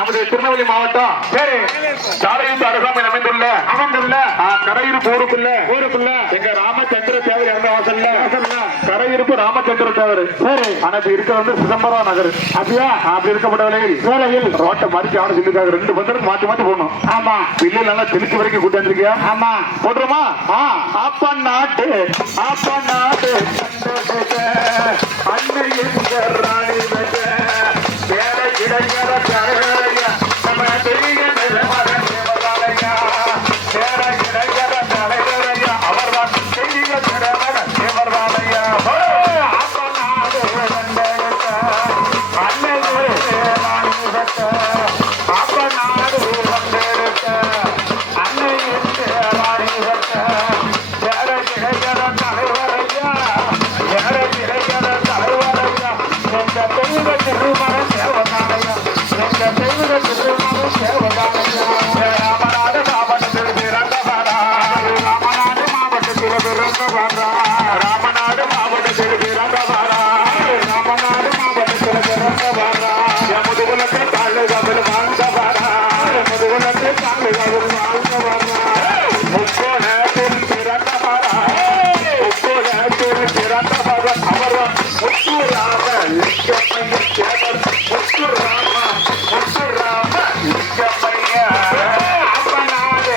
நமது திருநெல்வேலி மாவட்டம் சரி. சாலையின் அருகாமையில் அமைந்துள்ள அமைந்துள்ள கரையிருப்பு ஊருக்குள்ள. ஊருக்குள்ள. எங்க ராமச்சந்திர தேவர் இறந்த வாசல்ல. கரையிருப்பு ராமச்சந்திர தேவர். சரி. ஆனா இப்ப இருக்க வந்து சிதம்பரம் நகர். அப்படியா? அப்படி இருக்கப்பட்ட வேலையில் வேலையில் ரோட்டை மறிச்சு அவனு சொல்லிருக்காங்க ரெண்டு பந்தருக்கு மாத்தி மாத்தி போடணும். ஆமா. பில்லு நல்லா திருச்சி வரைக்கும் கூட்டி வந்திருக்கியா? ஆமா. போட்டுருமா? ஆ. அப்ப நாட்டு அப்ப பிறந்தவர் அவர் முத்துராம லிங்கமைய தேவர் முத்துராம முத்துராம லிங்கமைய அப்பனாரே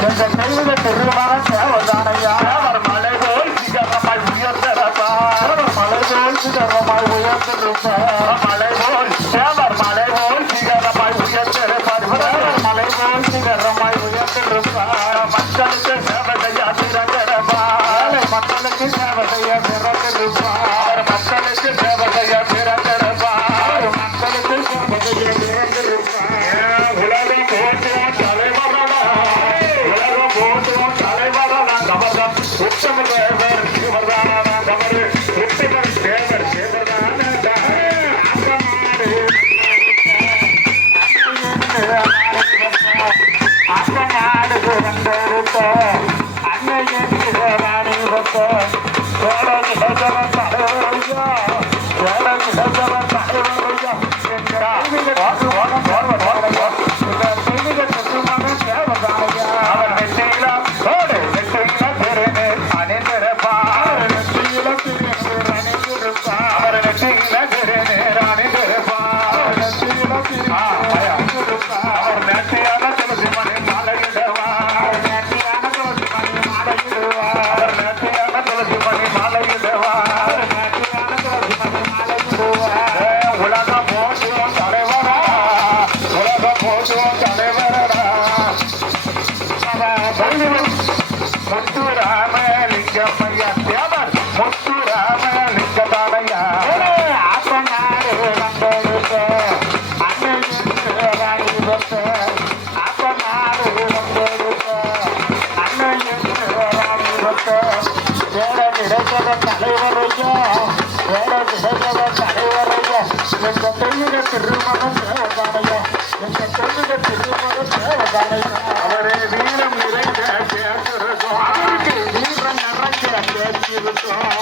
தேவதானையா எங்க திருமண தேவதானையா அவர் மலை போல் சிகரமாய் உயர்ந்திருப்பா மலை போல் சிகரமாய் உயர்ந்திருப்பா மலை போல் தேவர் மலை போல் சிகரமாய் உயர்ந்திருப்பார் தேவர் மலை போல் சிகரமாய் உயர்ந்திருப்பார் மக்களுக்கு சேவை செய்ய மக்களுக்கு வேலை கிடக்கிற உலகம் போற்றும் தலைவரா முத்துராமலிங்கம்மைய தேவர் முத்துராமலிங்கதானையா அப்பனாரு வந்தெடுத்த. அன்னையின் ராணி வந்த அப்பனாரு வந்தெடுத்த அன்னையின் வேற கிடைக்கிற தலைவரையா. வேற கிடைக்கிற தலைவரையா. எங்க தெய்வ திருமணம் அவரே வீரம் நிறைந்த கேட்டிருக்கோம் அவருக்கு வீரம் நிறைந்த கேட்டிருக்கோம்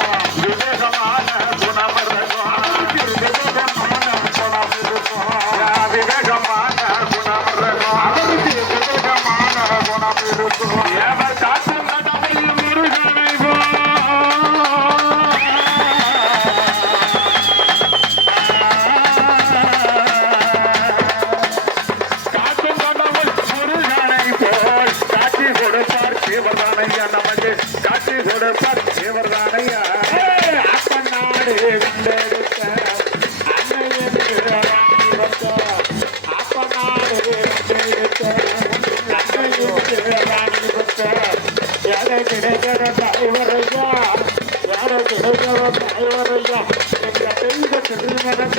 ஐயா நமக்கு காட்சி கொடுப்பார். இவர் தானையா அப்பன் நாடு கண்டெடுத்த அன்னையன் அப்பன் நாடு கண்டெடுத்த அன்னையும் யாரை கிடைக்கிற தலைவரையா யாரை கிடைக்கிற தலைவரையா என்ற தெய்வ திருமணம்